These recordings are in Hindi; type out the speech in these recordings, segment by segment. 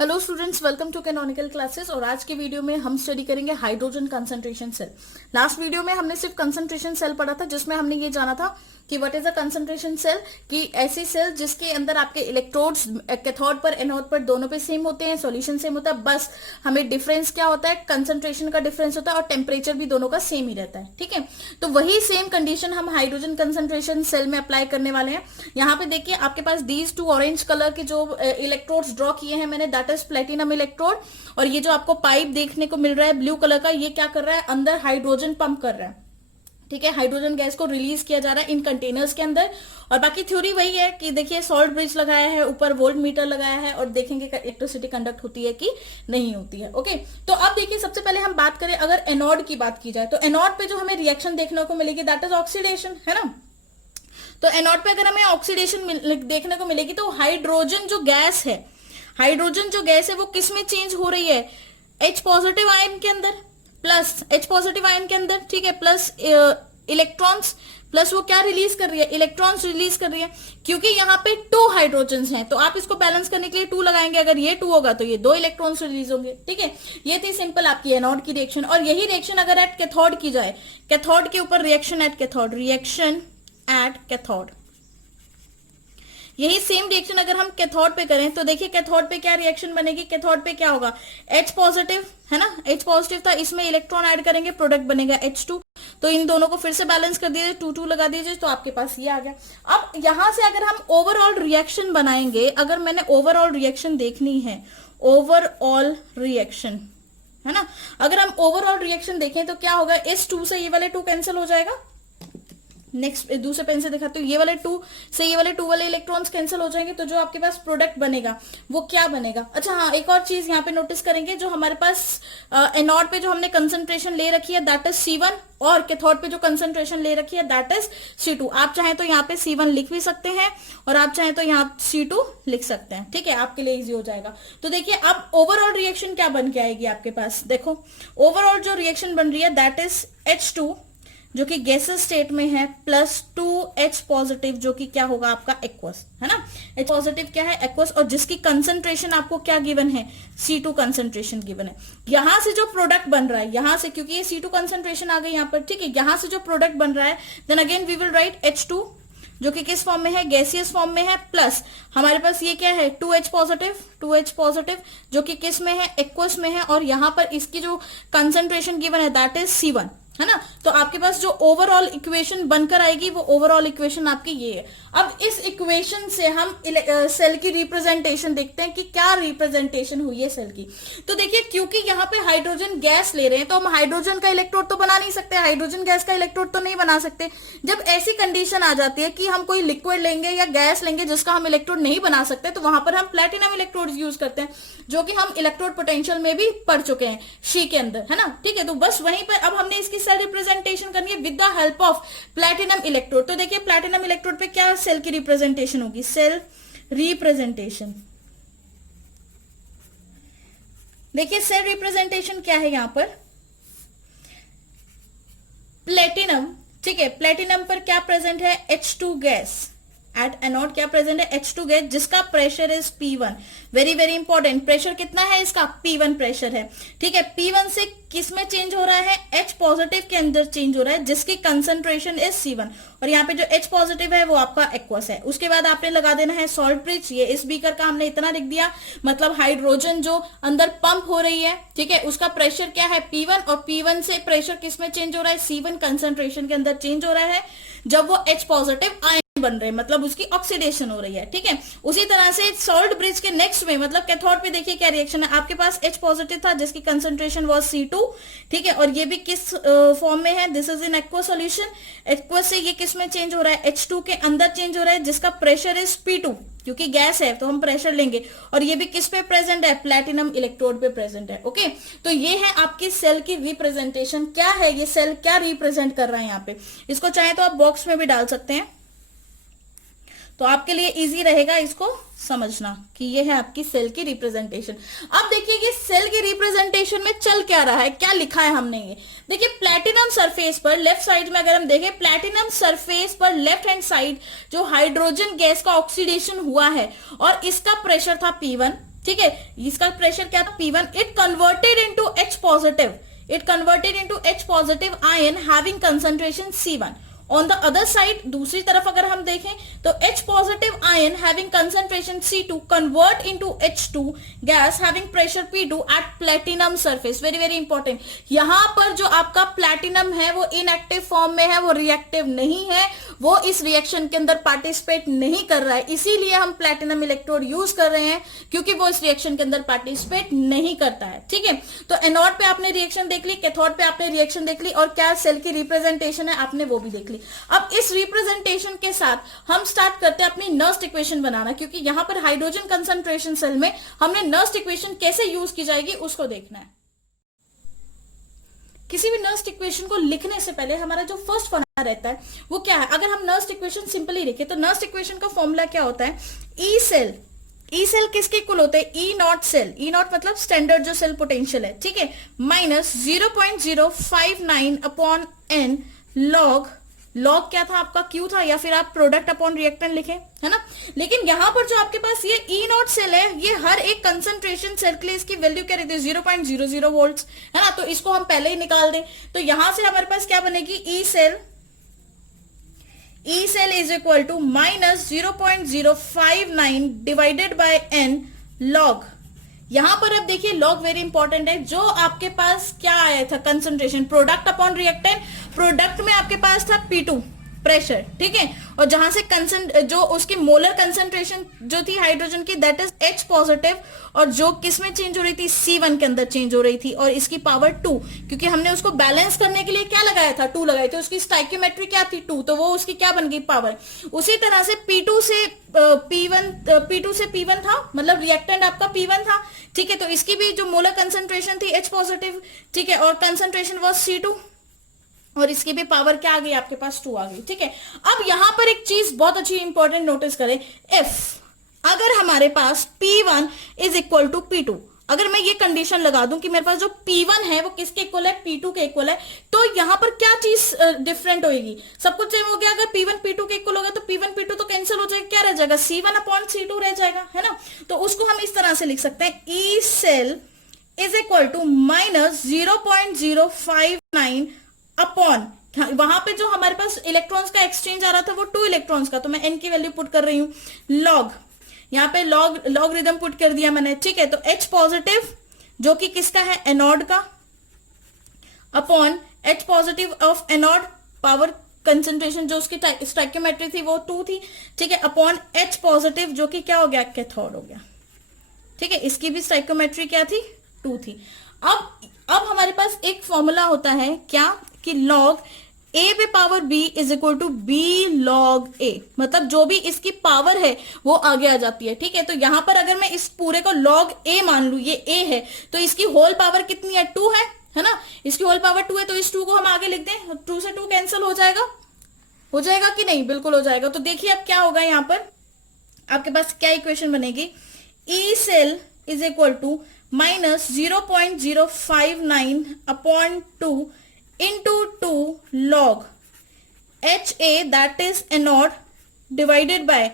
Hello students, welcome to canonical classes. और आज के वीडियो में हम स्टडी करेंगे hydrogen concentration cell. Last video में हमने सिर्फ कंसंट्रेशन सेल पढ़ा था, जिसमें हमने ये जाना था कि what is a concentration cell, कि ऐसी सेल जिसके अंदर आपके इलेक्ट्रोड्स कैथोड पर एनोड पर दोनों पे सेम होते हैं, सॉल्यूशन सेम होता है, बस हमें डिफरेंस क्या होता है, कंसंट्रेशन का डिफरेंस होता है और टेम्परेचर भी दोनों का सेम ही रहता है। ठीक है, तो वही सेम कंडीशन हम हाइड्रोजन कंसंट्रेशन सेल में अप्लाई करने वाले हैं। यहाँ पे देखिए आपके पास दीज टू ऑरेंज कलर के जो इलेक्ट्रोड्स ड्रॉ किए हैं मैंने, दैट इज प्लेटिनम इलेक्ट्रोड। और ये जो आपको पाइप देखने को मिल रहा है ब्लू कलर का, ये क्या कर रहा है, अंदर हाइड्रोजन पंप कर रहा है। ठीक है, हाइड्रोजन गैस को रिलीज किया जा रहा है इन कंटेनर्स के अंदर। और बाकी थ्योरी वही है कि देखिए सॉल्ट ब्रिज लगाया है, ऊपर वोल्ट मीटर लगाया है, और देखेंगे इलेक्ट्रिसिटी कंडक्ट होती है कि नहीं होती है। ओके, तो अब देखिए सबसे पहले हम बात करें, अगर एनोड की बात की जाए तो एनोड पे जो हमें रिएक्शन देखने को मिलेगी दैट इज ऑक्सीडेशन, है ना। तो एनोड पे अगर हमें ऑक्सीडेशन देखने को मिलेगी तो हाइड्रोजन जो गैस है, हाइड्रोजन जो गैस है वो किस में चेंज हो रही है, H पॉजिटिव आयन के अंदर, प्लस H पॉजिटिव आयन के अंदर, ठीक है, प्लस इलेक्ट्रॉन्स, प्लस वो क्या रिलीज कर रही है, इलेक्ट्रॉन्स रिलीज कर रही है। क्योंकि यहाँ पे 2 हाइड्रोजन हैं तो आप इसको बैलेंस करने के लिए 2 लगाएंगे, अगर ये 2 होगा तो ये 2 इलेक्ट्रॉन्स रिलीज होंगे। ठीक है, ये थी सिंपल आपकी एनोड की रिएक्शन। और यही रिएक्शन अगर एट कैथोड की जाए, कैथोड के ऊपर reaction at cathode, reaction at cathode, यही सेम रिएक्शन अगर हम कैथोड पे करें तो देखिए कैथोड पे क्या रिएक्शन बनेगी, कैथोड पे क्या होगा, H पॉजिटिव है ना, H पॉजिटिव था, इसमें इलेक्ट्रॉन ऐड करेंगे, प्रोडक्ट बनेगा H2। तो इन दोनों को फिर से बैलेंस कर दीजिए, 2 2 लगा दीजिए, तो आपके पास ये आ गया। अब यहां से अगर हम ओवरऑल रिएक्शन बनाएंगे, अगर मैंने ओवरऑल रिएक्शन देखनी है, ओवरऑल रिएक्शन है ना, अगर हम ओवरऑल रिएक्शन देखें तो क्या होगा, इस 2 से ये वाले 2 कैंसिल हो जाएगा। नेक्स्ट दूसरे पेन से दिखाते हो, ये वाले 2 से ये वाले 2 वाले इलेक्ट्रॉन्स कैंसिल हो जाएंगे, तो जो आपके पास प्रोडक्ट बनेगा वो क्या बनेगा। अच्छा हाँ, एक और चीज यहाँ पे नोटिस करेंगे, जो हमारे पास एनोड पे जो हमने कंसंट्रेशन ले रखी है दैट इज C1, और कैथोड पे जो कंसंट्रेशन ले रखी है दैट इज C2। आप चाहें तो यहाँ पे C1 लिख भी सकते हैं और आप चाहें तो यहाँ C2 लिख सकते हैं। ठीक है, आपके लिए इजी हो जाएगा। तो देखिए अब ओवरऑल रिएक्शन क्या बन के आएगी आपके पास, देखो ओवरऑल जो रिएक्शन बन रही है दैट इज H2 जो कि गैसेस स्टेट में है, प्लस 2H पॉजिटिव जो कि क्या होगा आपका एक्वस, है ना। H पॉजिटिव क्या है, एक्वस, और जिसकी कंसंट्रेशन आपको क्या गिवन है, C2 कंसंट्रेशन गिवन है। यहां से जो प्रोडक्ट बन रहा है, यहां से क्योंकि ये C2 कंसंट्रेशन आ गई यहां पर, ठीक है, यहां से जो प्रोडक्ट बन रहा है then again we will write H2 जो कि किस फॉर्म में है, गैसियस फॉर्म में है, प्लस हमारे पास ये क्या है 2H पॉजिटिव, 2H पॉजिटिव जो कि किस में है, एक्वस में है, और यहां पर इसकी जो कंसंट्रेशन गिवन है दैट इज C1, है ना। तो आपके पास जो ओवरऑल इक्वेशन बनकर आएगी वो ओवरऑल इक्वेशन आपकी ये है। अब इस इक्वेशन से हम सेल की रिप्रेजेंटेशन देखते हैं कि क्या रिप्रेजेंटेशन हुई है सेल की। तो देखिए क्योंकि यहाँ पे हाइड्रोजन गैस ले रहे हैं तो हम हाइड्रोजन का इलेक्ट्रोड तो बना नहीं सकते, हाइड्रोजन गैस का इलेक्ट्रोड तो नहीं बना सकते। जब ऐसी कंडीशन आ जाती है कि हम कोई लिक्विड लेंगे या गैस लेंगे जिसका हम इलेक्ट्रोड नहीं बना सकते, तो वहां पर हम प्लेटिनम इलेक्ट्रोड यूज करते हैं, जो कि हम इलेक्ट्रोड पोटेंशियल में भी पढ़ चुके हैं शी के अंदर, है ना। ठीक है, तो बस वहीं पर अब हमने इसकी सेल रिप्रेजेंटेशन करनी है with the help of platinum electrode. तो देखिए प्लेटिनम इलेक्ट्रोड पे क्या सेल की रिप्रेजेंटेशन होगी, सेल रिप्रेजेंटेशन। देखिए सेल रिप्रेजेंटेशन क्या है यहां पर, प्लेटिनम, ठीक है, प्लेटिनम पर क्या प्रेजेंट है, H2 गैस एट एनोड, क्या प्रेजेंट है, H2 गैस जिसका pressure is P1। Very very important, pressure कितना है इसका, P1 प्रेशर है। ठीक है, P1 से किस में चेंज हो रहा है, H पॉजिटिव के अंदर चेंज हो रहा है जिसकी कंसंट्रेशन इज C1, और यहाँ पे जो H पॉजिटिव है वो आपका एक्वस है। उसके बाद आपने लगा देना है सॉल्ट ब्रिज, ये इस बीकर का हमने इतना लिख दिया, मतलब हाइड्रोजन जो अंदर पंप हो रही है, ठीक है, उसका प्रेशर क्या है P1, और P1 से प्रेशर किस में चेंज हो रहा है, C1 कंसंट्रेशन के अंदर चेंज हो रहा है जब वो H पॉजिटिव आयन बन रहे हैं, मतलब उसकी ऑक्सीडेशन हो रही है। ठीक है, उसी तरह से सॉल्ट ब्रिज के नेक्स्ट में, मतलब कैथोड पे देखिए क्या रिएक्शन है, आपके पास H पॉजिटिव था जिसकी कंसंट्रेशन वाज C2, ठीक है, और ये भी किस फॉर्म में है, this is in aqueous solution. Aqueous से ये किस में चेंज हो रहा है, H2 के अंदर चेंज हो रहा है जिसका प्रेशर इज P2, क्योंकि गैस है तो हम प्रेशर लेंगे, और ये भी किस पे प्रेजेंट है, प्लेटिनम इलेक्ट्रोड पे प्रेजेंट है। ओके, तो ये है आपकी सेल की रिप्रेजेंटेशन। क्या है ये सेल, क्या रिप्रेजेंट कर रहा है यहाँ पे, इसको चाहे तो आप बॉक्स में भी डाल सकते हैं, तो आपके लिए इजी रहेगा इसको समझना कि ये है आपकी सेल की रिप्रेजेंटेशन। अब देखिए ये सेल की रिप्रेजेंटेशन में चल क्या रहा है, क्या लिखा है हमने, ये देखिए प्लेटिनम सरफेस पर लेफ्ट साइड में अगर हम देखें, प्लेटिनम सरफेस पर लेफ्ट हैंड साइड जो हाइड्रोजन गैस का ऑक्सीडेशन हुआ है और इसका प्रेशर था P1, ठीक है, इसका प्रेशर क्या था P1, it converted into H positive ion having concentration C1. On the other side, दूसरी तरफ अगर हम देखें तो H positive ion having concentration C2 convert into H2 gas having pressure P2 at platinum surface. Very very important, यहां पर जो आपका प्लेटिनम है वो इनएक्टिव फॉर्म में है, वो रिएक्टिव नहीं है, वो इस रिएक्शन के अंदर पार्टिसिपेट नहीं कर रहा है, इसीलिए हम प्लेटिनम इलेक्ट्रोड यूज कर रहे हैं, क्योंकि वो इस रिएक्शन के अंदर पार्टिसिपेट नहीं करता है. ठीक है, तो एनोड पे आपने रिएक्शन देख ली, कैथोड पे आपने रिएक्शन देख ली, और क्या सेल की रिप्रेजेंटेशन है आपने वो भी देख ली. अब इस रिप्रेजेंटेशन के साथ हम स्टार्ट करते हैं अपनी नर्स्ट इक्वेशन बनाना, क्योंकि यहां पर हाइड्रोजन कंसंट्रेशन सेल में हमने नर्स्ट इक्वेशन कैसे यूज की जाएगी उसको देखना है. किसी भी नर्स्ट इक्वेशन को लिखने से पहले हमारा जो फर्स्ट फॉर्मूला रहता है वो क्या है. अगर हम नर्स्ट इक्वेशन सिंपली लिखें तो नर्स्ट इक्वेशन का फॉर्मूला क्या होता है, ई सेल किसके इक्वल होते हैं, ई नॉट सेल, ई नॉट मतलब स्टैंडर्ड जो सेल पोटेंशियल है, ठीक है, माइनस 0.059 अपॉन एन लॉग क्या था आपका, क्यू था, या फिर आप प्रोडक्ट अपॉन रिएक्टेंट लिखे, है ना. लेकिन यहां पर जो आपके पास ये ई नॉट सेल है, ये हर एक कंसंट्रेशन सेल के लिए इसकी वैल्यू क्या रहती है 0.00 वोल्ट्स, है ना. तो इसको हम पहले ही निकाल दें, तो यहां से हमारे पास क्या बनेगी, E cell is equal to minus 0.059 divided by N log. यहां पर अब देखिए लॉग वेरी इंपॉर्टेंट है, जो आपके पास क्या आया था concentration, product upon reactant, product में आपके पास था P2 प्रेशर, ठीक है, और जहां से जो उसकी मोलर कंसंट्रेशन जो थी हाइड्रोजन की दैट इज H पॉजिटिव, और जो किस में चेंज हो रही थी, C1 के अंदर चेंज हो रही थी, और इसकी पावर 2, क्योंकि हमने उसको बैलेंस करने के लिए क्या लगाया था, 2 लगाई थी, उसकी स्टाइक्योमेट्री क्या थी 2, तो वो उसकी क्या बन गई पावर. उसी तरह से P2 से P1 था, मतलब रिएक्टेंट आपका P1 था, ठीक है, तो इसकी भी जो मोलर कंसंट्रेशन थी H पॉजिटिव, ठीक है, और कंसंट्रेशन वाज C2, और इसकी भी पावर क्या आ गई आपके पास 2 आ गई. ठीक है, अब यहां पर एक चीज बहुत अच्छी इंपॉर्टेंट नोटिस करें, इफ अगर हमारे पास P1 is equal to P2, अगर मैं ये कंडीशन लगा दूं कि मेरे पास जो P1 है वो किसके इक्वल है, P2 के इक्वल है, तो यहां पर क्या चीज डिफरेंट होगी, सब कुछ सेम हो गया. अगर P1 P2 के इक्वल होगा तो P1 P2 तो कैंसिल हो जाएगा, क्या रह जाएगा, C1 अपॉन C2 रह जाएगा, है ना. तो उसको हम इस तरह से लिख सकते हैं, E cell is equal to minus 0.059 upon, वहां पे जो हमारे पास इलेक्ट्रॉन्स का एक्सचेंज आ रहा था वो 2 इलेक्ट्रॉन्स का, तो मैं एन की वैल्यू पुट कर रही हूं, लॉग, यहाँ पे लॉग रिदम पुट कर दिया मैंने, ठीक है. तो H पॉजिटिव जो कि किसका है, एनोड का, upon H positive of anode, power concentration जो उसकी स्टोइकियोमेट्री थी वो 2 थी, ठीक है, अपॉन H पॉजिटिव जो कि क्या हो गया, कैथोड हो गया, ठीक है, इसकी भी स्टोइकियोमेट्री क्या थी, 2 थी. अब हमारे पास एक फॉर्मूला होता है क्या, कि लॉग a पे power b is equal to b log a, मतलब जो भी इसकी पावर है वो आगे आ जाती है, ठीक है. तो यहां पर अगर मैं इस पूरे को लॉग a मान लू, ये a है, तो इसकी होल पावर कितनी है, 2 है ना, इसकी होल पावर 2 है, तो इस 2 को हम आगे लिख दें, 2 से 2 कैंसिल हो जाएगा कि नहीं, बिल्कुल हो जाएगा. तो देखिए अब क्या होगा, यहां पर आपके पास क्या इक्वेशन बनेगी, E cell is equal to minus 0.059 upon 2 into 2 log HA that is anode divided by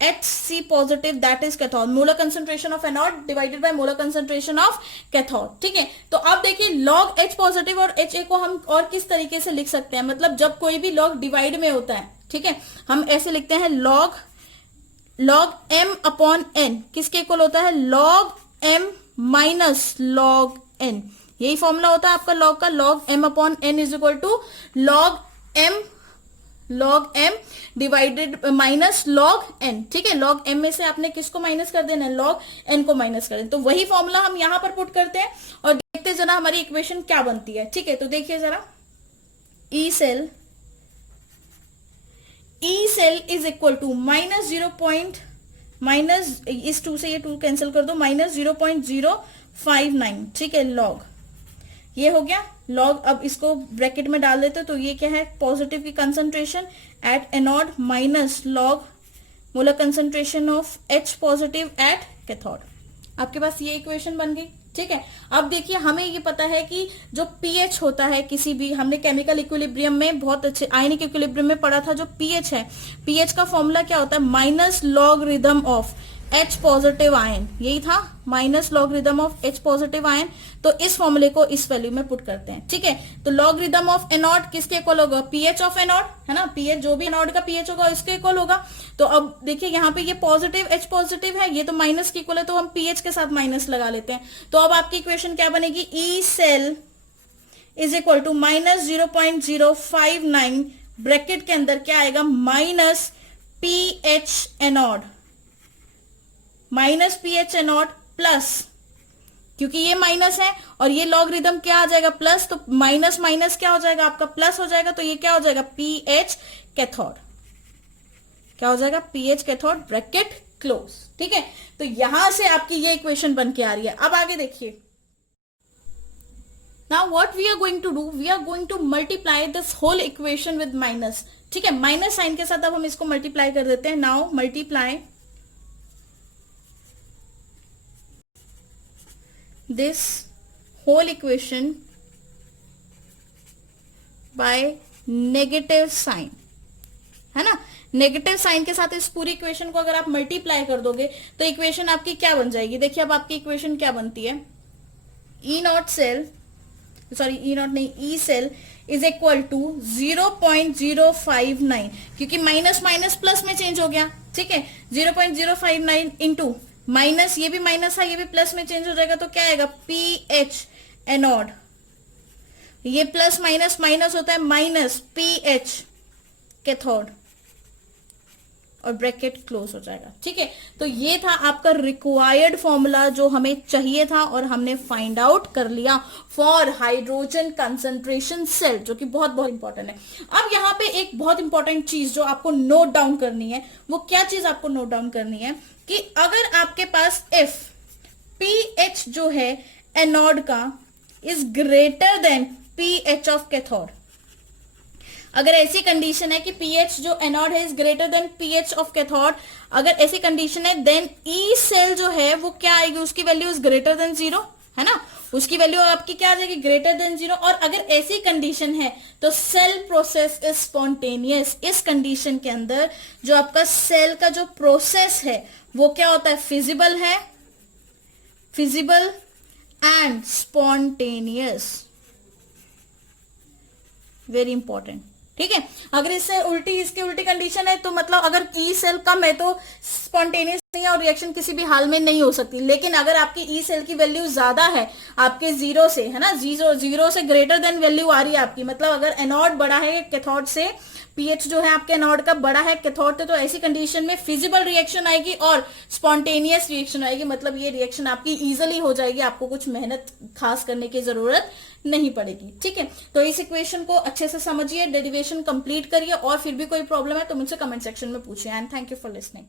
HC positive that is cathode, molar concentration of anode divided by molar concentration of cathode. ठीक है, तो अब देखिए log H पॉजिटिव और HA को हम और किस तरीके से लिख सकते हैं, मतलब जब कोई भी log डिवाइड में होता है, ठीक है, हम ऐसे लिखते हैं log m अपॉन n, किसके इक्वल होता है, log m माइनस log n, यही फॉर्मूला होता है आपका लॉग का, log m upon n is equal to log m divided minus log n, ठीक है. लॉग m में से आपने किसको माइनस कर देना है, लॉग n को माइनस कर देना, तो वही फॉर्मूला हम यहां पर पुट करते हैं और देखते हैं जरा हमारी इक्वेशन क्या बनती है, ठीक है. तो देखिए जरा, E cell is equal to minus इस 2 से ये 2 कैंसिल कर दो, माइनस 0.059, ठीक है, लॉग, ये हो गया लॉग. अब इसको ब्रैकेट में डाल देते तो ये क्या है, पॉजिटिव की concentration at anode minus log molar concentration of H positive at cathode. आपके पास ये इक्वेशन बन गई, ठीक है. अब देखिए हमें ये पता है कि जो pH होता है किसी भी, हमने केमिकल इक्विलिब्रियम में बहुत अच्छे आयनिक इक्विलिब्रियम में पढ़ा था, जो pH है, pH का फॉर्मूला क्या होता है, minus log rhythm of H positive ion, यही था, minus logarithm of H positive ion. तो इस फॉर्मूले को इस वैल्यू में पुट करते हैं, ठीक है। तो लॉगरिदम ऑफ एनोड किसके इक्वल होगा, पीएच ऑफ एनोड, है ना, पीएच जो भी एनोड का पीएच होगा इसके इक्वल होगा। तो अब देखिए यहाँ पे ये पॉजिटिव H पॉजिटिव है, ये तो माइनस के इक्वल है, तो हम पीएच के साथ माइनस लगा लेते हैं। तो अब आपकी इक्वेशन क्या बनेगी, E cell is equal to minus 0.059 bracket के अंदर क्या आएगा, minus pH anode, minus pH anode plus, क्योंकि ये माइनस है और ये लॉगरिदम क्या आ जाएगा, प्लस, तो माइनस माइनस क्या हो जाएगा आपका, प्लस हो जाएगा। तो ये क्या हो जाएगा, पीएच कैथोड, क्या हो जाएगा, पीएच कैथोड, ब्रैकेट क्लोज, ठीक है। तो यहां से आपकी ये इक्वेशन बन के आ रही है। अब आगे देखिए, now what we are going to do, we are going to multiply this whole equation with minus, ठीक है, माइनस साइन के साथ अब हम इसको मल्टीप्लाई कर देते हैं। Now multiply this whole equation by negative sign, है ना, नेगेटिव साइन के साथ इस पूरी इक्वेशन को अगर आप मल्टीप्लाई कर दोगे तो इक्वेशन आपकी क्या बन जाएगी, देखिए अब आपकी इक्वेशन क्या बनती है, E naught cell, sorry E naught नहीं, E cell is equal to 0.059, क्योंकि माइनस माइनस प्लस में चेंज हो गया, ठीक है, 0.059 इंटू माइनस, ये भी माइनस है, ये भी प्लस में चेंज हो जाएगा, तो क्या आएगा, पीएच एनोड, ये प्लस माइनस माइनस होता है, माइनस पीएच कैथोड, और ब्रैकेट क्लोज हो जाएगा, ठीक है। तो ये था आपका रिक्वायर्ड फॉर्मूला जो हमें चाहिए था और हमने फाइंड आउट कर लिया फॉर हाइड्रोजन कंसंट्रेशन सेल, जो कि बहुत बहुत इंपॉर्टेंट है। अब यहाँ पे एक बहुत इंपॉर्टेंट चीज जो आपको नोट डाउन करनी है, वो क्या चीज आपको नोट डाउन करनी है कि अगर आपके पास इफ पीएच जो है एनोड का is greater than pH of cathode, अगर ऐसी कंडीशन है कि पीएच जो एनोड है is greater than pH of cathode, अगर ऐसी कंडीशन है देन ई सेल जो है वो क्या आएगी, उसकी वैल्यू इज ग्रेटर देन 0, है ना, उसकी वैल्यू आपकी क्या आ जाएगी, ग्रेटर देन 0। और अगर ऐसी कंडीशन है तो सेल प्रोसेस इज स्पॉन्टेनियस, इस कंडीशन के अंदर जो आपका सेल का जो प्रोसेस है वो क्या होता है, फिजिबल है, feasible and spontaneous, very important, ठीक है। अगर इससे उल्टी, इसकी उल्टी कंडीशन है तो मतलब अगर ई सेल कम है तो स्पॉन्टेनियस नहीं है और रिएक्शन किसी भी हाल में नहीं हो सकती। लेकिन अगर आपकी ई सेल की वैल्यू ज्यादा है आपके 0 से, है ना, 0 से ग्रेटर देन वैल्यू आ रही है आपकी, मतलब अगर एनोड बड़ा है कैथोड से, पीएच जो है आपके एनोड का बड़ा है कैथोड से, तो ऐसी कंडीशन में फिजिबल रिएक्शन आएगी और स्पॉन्टेनियस रिएक्शन आएगी, मतलब ये रिएक्शन आपकी इजीली हो जाएगी, आपको कुछ मेहनत खास करने की जरूरत नहीं पड़ेगी, ठीक है। तो इस इक्वेशन को अच्छे से समझिए, डेरिवेशन कंप्लीट करिए, और फिर भी कोई प्रॉब्लम है तो मुझसे कमेंट सेक्शन में पूछिए। And thank you for listening.